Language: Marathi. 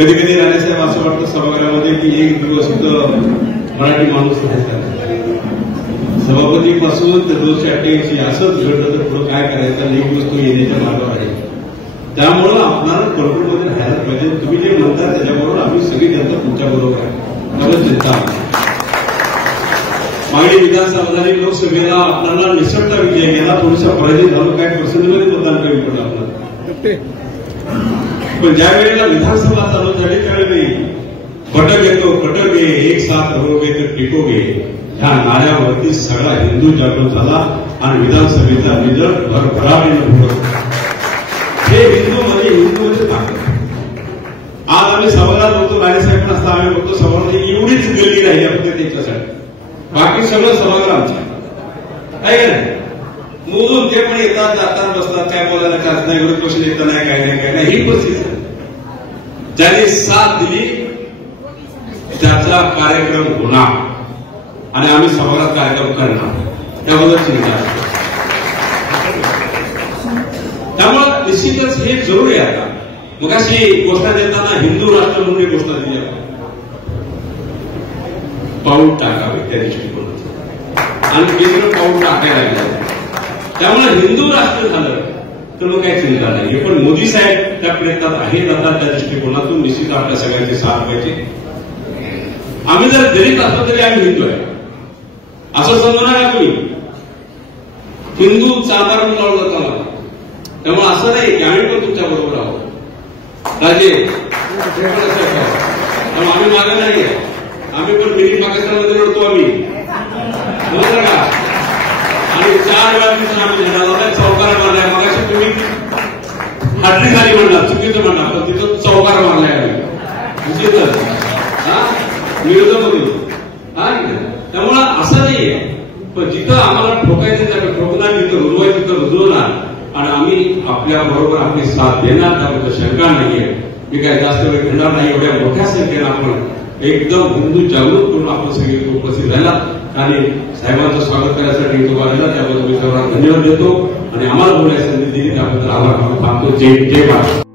कधी कधी राणेसाहेब असं वाटतं सभागृहामध्ये की एक दिवस इथं मराठी माणूस राहायचा, सभापतीपासून ते 288 असंच घडलं तर पुढे काय करायचं, एक दिवस तो येण्याच्या मार्गावर आहे. त्यामुळं आपल्याला कंट्रोलमध्ये राहायला पाहिजे. तुम्ही जे म्हणता त्याच्याबरोबर आम्ही सगळी जनता तुमच्याबरोबर आहे. त्यामुळे चिंता मागणी विधानसभा झाली, लोकसभेला आपल्याला निसटता विजय गेला, थोडीसा पराजय झालो, काय पर्सेंटमध्ये मतदान कमी पडलं आपल्याला. पण ज्या वेळेला विधानसभा चालू झाली त्यावेळी कटक येतो, कटक ये एक साथ रहोगे तर टिकोगे, ह्या नाऱ्यावरती सगळा हिंदू जागृत झाला आणि विधानसभेचा रिझल्ट भरभराटीनं होत. हे हिंदूमध्ये ताकद. आज आम्ही सभागृहात होतो, राणेसाहेब नसता आम्ही बघतो सभागृहात एवढीच गर्दी राहिली फक्त त्यांच्यासाठी, बाकी सगळं सभागृह आमच्या आहे का नाही. मोजून ते पण येतात जातात बसतात, काय बोलायला चालत नाही, विरोध पक्ष येत नाही, काय नाही, ही परिस्थिती. ज्याने साथ दिली त्याचा कार्यक्रम होणार आणि आम्ही सभागृहात कार्यक्रम करणार, त्याबद्दल चिंता. त्यामुळे निश्चितच हे जरूर आहे. आता मग अशी घोषणा देताना हिंदू राष्ट्र म्हणून घोषणा दिली आपण, पाऊल टाकावे त्या दृष्टिकोनात आणि केंद्र पाऊल टाकायला लागलं. त्यामुळे हिंदू राष्ट्र झालं तर मग काही चिंता नाही. पण मोदी साहेब त्या प्रयत्नात आहेत. आता त्या दृष्टिकोनातून निश्चित आपल्या सगळ्यांची साथ पाहिजे. आम्ही जर दलित असलो तरी आम्ही हिंदू आहे असं समजणार आहे. तुम्ही हिंदू चांदार म्हणून लावलं जातो, त्यामुळे असं नाही की आम्ही पण तुमच्या बरोबर आहोत. राजे आम्ही मागे नाही, आम्ही पण मिनी पाकिस्तानमध्ये लढतो आम्ही, बरोबर का. आणि 4 वेळा दिवसून आम्ही लढाला चौकार मारलाय. मगाशी तुम्ही हाटली झाली म्हणला, चुकीचं म्हणला, पण तिथं चौकार मारलाय आम्ही निश्चितच विरोधामधून. त्यामुळं असं नाहीये, पण जिथं आम्हाला ठोकायचं त्याकडे ठोकणार, जिथं रुजवायचं तिथं रुजवणार आणि आम्ही आपल्या बरोबर आपली साथ देणार, त्याबद्दल शंका नाहीये. मी काय जास्त वेळ घेणार नाही. एवढ्या मोठ्या संख्येनं आपण एकदम हिंदू जागृत करून आपण सगळे उपस्थित राहिला आणि साहेबांचं स्वागत करण्यासाठी इथं आलेला, त्याबद्दल मी सर्वांना धन्यवाद देतो आणि आम्हाला बोलायची संधी दिली त्याबद्दल आभार मानतो. जय जय महाराज.